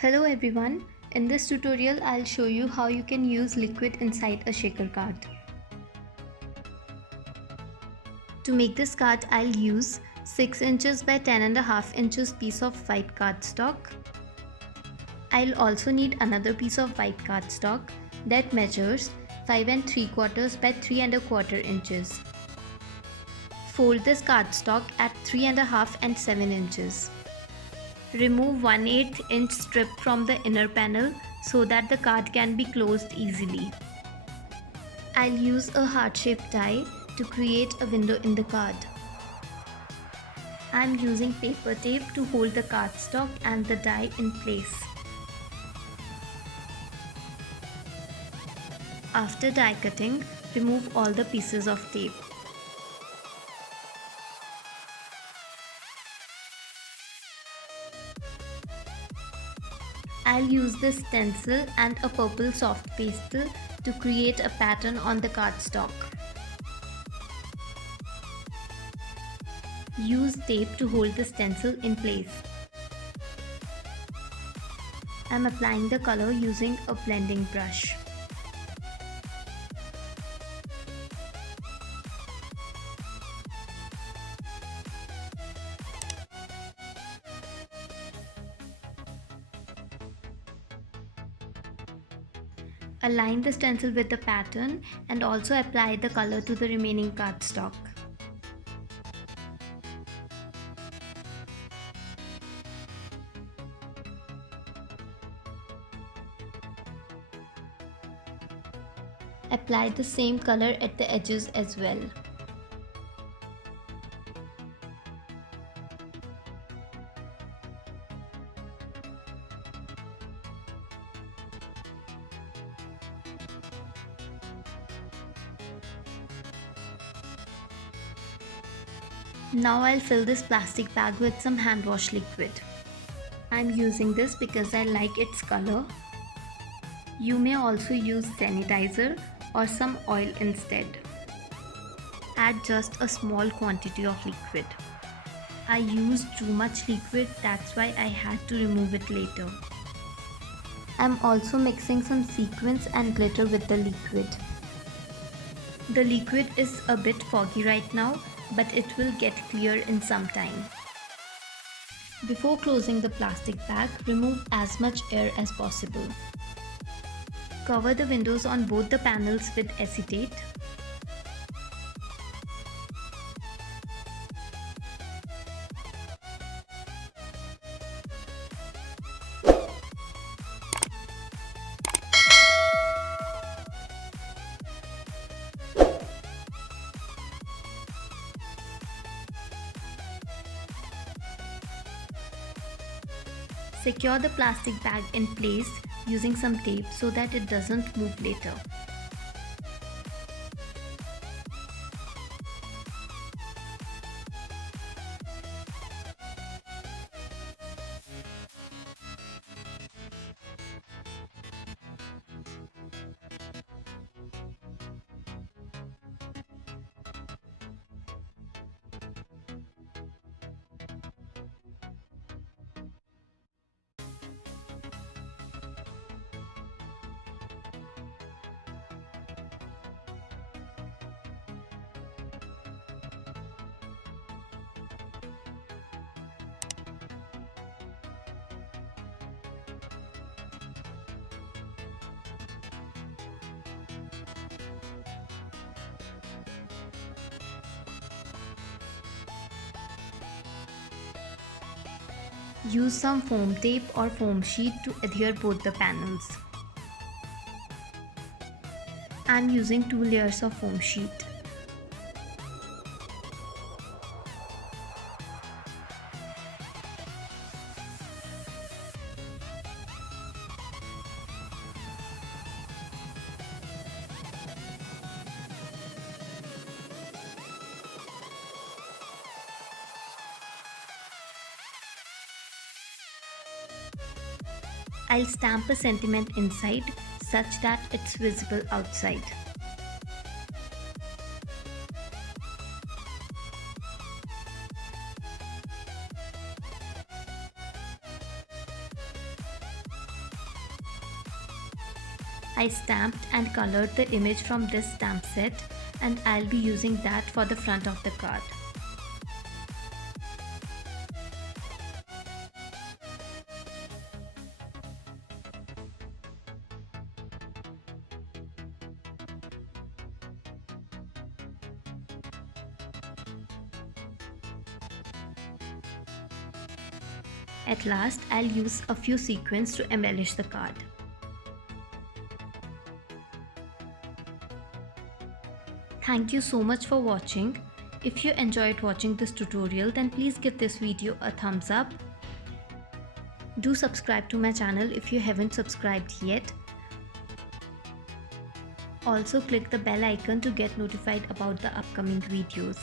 Hello everyone, in this tutorial I'll show you how you can use liquid inside a shaker card. To make this card I'll use 6 inches by 10.5 inches piece of white cardstock. I'll also need another piece of white cardstock that measures 5 and 3/4 by 3.25 inches. Fold this cardstock at 3.5 and 7 inches. Remove 1/8 inch strip from the inner panel so that the card can be closed easily. I'll use a heart-shaped die to create a window in the card. I'm using paper tape to hold the cardstock and the die in place. After die cutting, remove all the pieces of tape. I'll use this stencil and a purple soft pastel to create a pattern on the cardstock. Use tape to hold the stencil in place. I'm applying the color using a blending brush. Align the stencil with the pattern and also apply the color to the remaining cardstock. Apply the same color at the edges as well. Now I'll fill this plastic bag with some hand wash liquid. I'm using this because I like its color. You may also use sanitizer or some oil instead. Add just a small quantity of liquid. I used too much liquid, that's why I had to remove it later. I'm also mixing some sequins and glitter with the liquid. The liquid is a bit foggy right now, but it will get clear in some time. Before closing the plastic bag, remove as much air as possible. Cover the windows on both the panels with acetate. Secure the plastic bag in place using some tape so that it doesn't move later. Use some foam tape or foam sheet to adhere both the panels. I'm using 2 layers of foam sheet. I'll stamp a sentiment inside such that it's visible outside. I stamped and colored the image from this stamp set, and I'll be using that for the front of the card. At last, I'll use a few sequins to embellish the card. Thank you so much for watching. If you enjoyed watching this tutorial, then please give this video a thumbs up. Do subscribe to my channel if you haven't subscribed yet. Also click the bell icon to get notified about the upcoming videos.